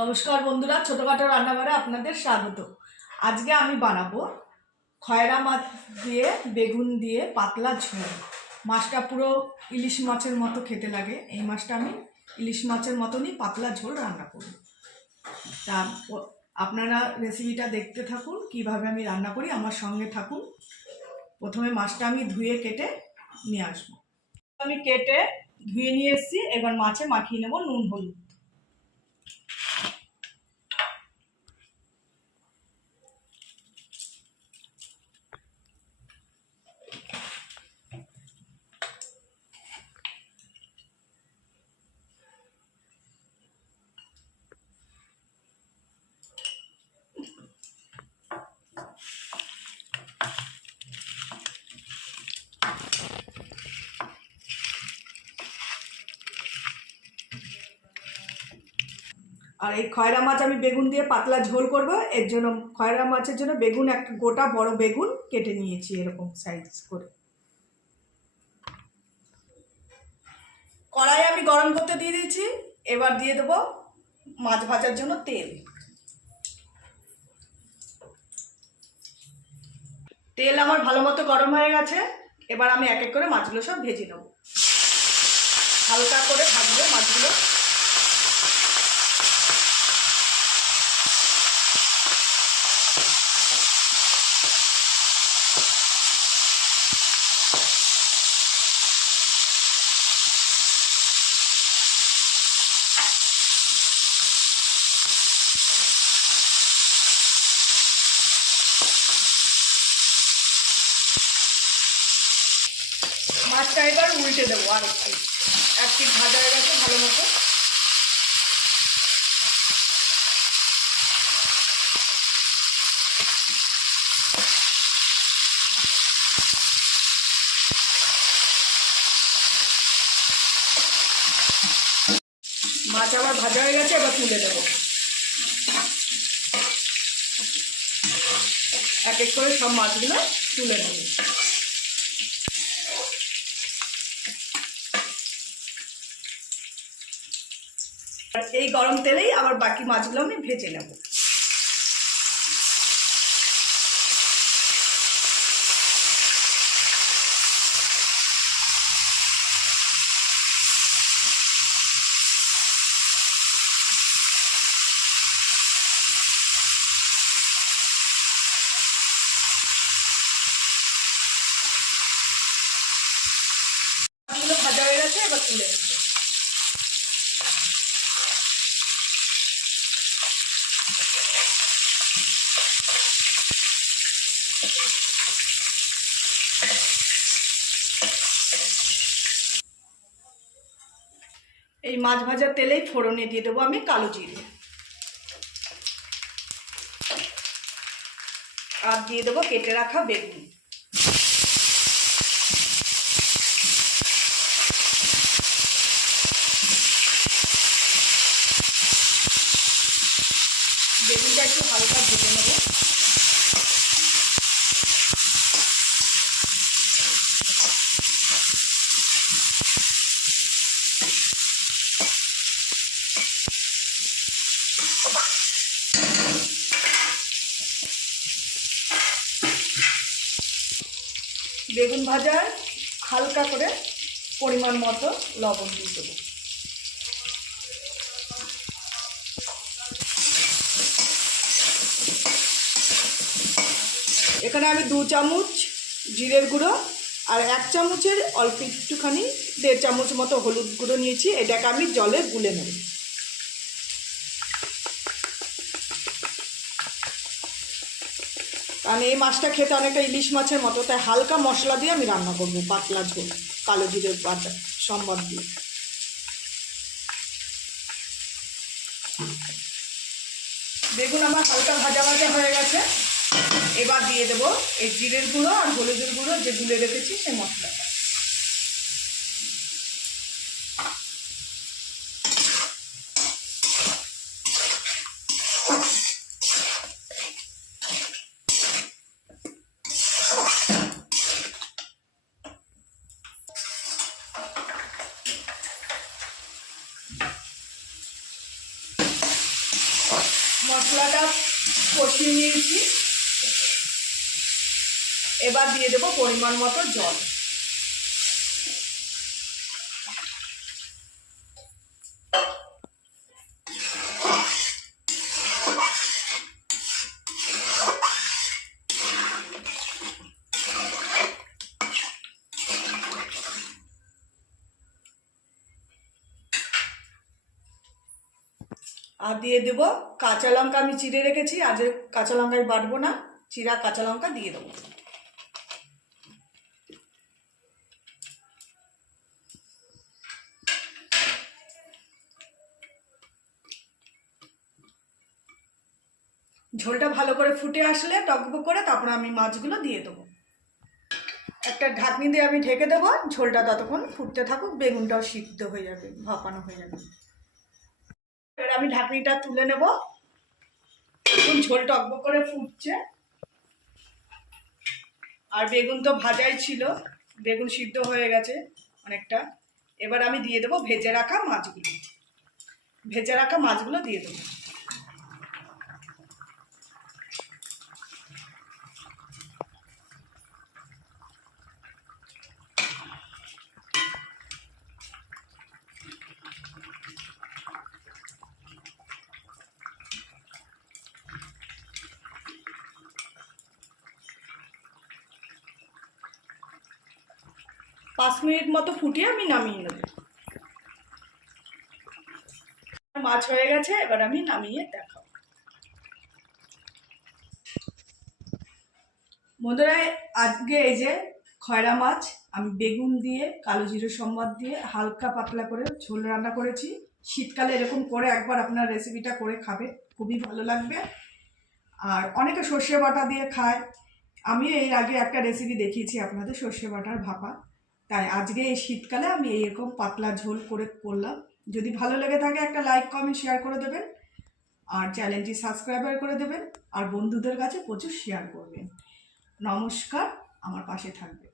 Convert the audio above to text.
নমস্কার বন্ধুরা, ছোটোখাটো রান্নাঘরে আপনাদের স্বাগত। আজকে আমি বানাবো খয়রা মাছ দিয়ে, বেগুন দিয়ে পাতলা ঝোল। মাছটা পুরো ইলিশ মাছের মতো খেতে লাগে। এই মাছটা আমি ইলিশ মাছের মতনই পাতলা ঝোল রান্না করব। তা আপনারা রেসিপিটা দেখতে থাকুন, কীভাবে আমি রান্না করি, আমার সঙ্গে থাকুন। প্রথমে মাছটা আমি ধুয়ে, কেটে নিয়ে আসব। আমি কেটে ধুয়ে নিয়ে এসেছি, এবার মাছে মাখিয়ে নেব নুন, হলুদ। আর এই খয়রা মাছ আমি বেগুন দিয়ে পাতলা ঝোল করব। এর জন্য খয়রা মাছের জন্য বেগুন একটা গোটা বড় বেগুন কেটে নিয়েছি এরকম সাইজ করে। কড়াই আমি গরম করতে দিয়ে দিয়েছি। এবার দিয়ে দেবো মাছ ভাজার জন্য তেল। তেল আমার ভালো মতো গরম হয়ে গেছে। এবার আমি এক এক করে মাছগুলো সব ভেজে নেব। হালকা করে ভাজবো মাছগুলো। মাছটা এবার উল্টে দেবো আর একটু। এক ভাজা হয়ে গেছে, ভালো মতো। মাছ আবার ভাজা হয়ে গেছে, এবার তুলে দেবো। এক এক করে সব মাছগুলো তুলে নেব আর এই গরম তেলেই আবার বাকি মাছগুলো আমি ভেজে নেব মাছগুলো ভাজা হয়ে গেছে এবার তুলে নেব এই মাছ ভাজার তেলেই ফোড়নে দিয়ে দেবো আমি কালো জিরে। আর দিয়ে দেবো কেটে রাখা বেগুন। বেগুনটা একটু হালকা ভেজে নেব। বেগুন ভাজার হালকা করে পরিমাণ মতো লবণ দিয়ে দেবো। এখানে আমি দু চামচ জিরের গুঁড়ো আর এক চামচের অল্প একটুখানি দেড় চামচ মতো হলুদ গুঁড়ো নিয়েছি। এটাকে আমি জলে গুলে নেব। কারণ এই মাছটা খেতে অনেকটা ইলিশ মাছের মতো, তাই হালকা মশলা দিয়ে আমি রান্না করব পাতলা ঝোল, কালো জিরের পাতা, সম্বাদ দিয়ে। বেগুন আমার হালকা ভাজা ভাজা হয়ে গেছে। এবার দিয়ে দেবো এই জিরের গুঁড়ো আর হলুদের গুঁড়ো, যে গুলে রেখেছি সে মশলাটা। মশলাটা কষিয়ে নিয়েছি। এবার দিয়ে দেবো পরিমাণ মতো জল। আর দিয়ে দেব কাঁচা লঙ্কা আমি চিড়ে রেখেছি আজ কাঁচা লঙ্কায় বাটবো না, চিরা কাঁচা লঙ্কা দিয়ে দেবো। ঝোলটা ভালো করে ফুটে আসলে টকবক করে তারপরে আমি মাছগুলো দিয়ে দেবো। একটা ঢাকনি দিয়ে আমি ঢেকে দেবো, ঝোলটা ততক্ষণ ফুটতে থাকুক, বেগুনটাও সিদ্ধ হয়ে যাবে, ভাপানো হয়ে যাবে। এবার আমি ঢাকনিটা তুলে নেব। এখন ঝোল টকবক করে ফুটছে। আর বেগুন তো ভাজাই ছিল, বেগুন সিদ্ধ হয়ে গেছে অনেকটা। এবার আমি দিয়ে দেবো ভেজে রাখা মাছগুলো। ভেজে রাখা মাছগুলো দিয়ে দেবো। পাঁচ মিনিট মতো ফুটিয়ে আমি নামিয়ে নেব। মাছ হয়ে গেছে, এবার আমি নামিয়ে দেখাবো। বন্ধুরা, আজকে এই যে খয়রা মাছ, আমি বেগুন দিয়ে, কালো জিরো সম্বাদ দিয়ে হালকা পাতলা করে ঝোল রান্না করেছি। শীতকালে এরকম করে একবার আপনার রেসিপিটা করে খাবে, খুবই ভালো লাগবে। আর অনেকে সর্ষে বাটা দিয়ে খায়। আমি এর আগে একটা রেসিপি দেখিয়েছি আপনাদের, সর্ষে বাটার ভাপা। তাই আজকে এই শীতকালে আমি এইরকম পাতলা ঝোল করে করলাম। যদি ভালো লেগে থাকে একটা লাইক কমেন্ট শেয়ার করে দেবেন। আর চ্যানেলটি সাবস্ক্রাইবার করে দেবেন। আর বন্ধুদের কাছে প্রচুর শেয়ার করবেন। নমস্কার, আমার পাশে থাকবে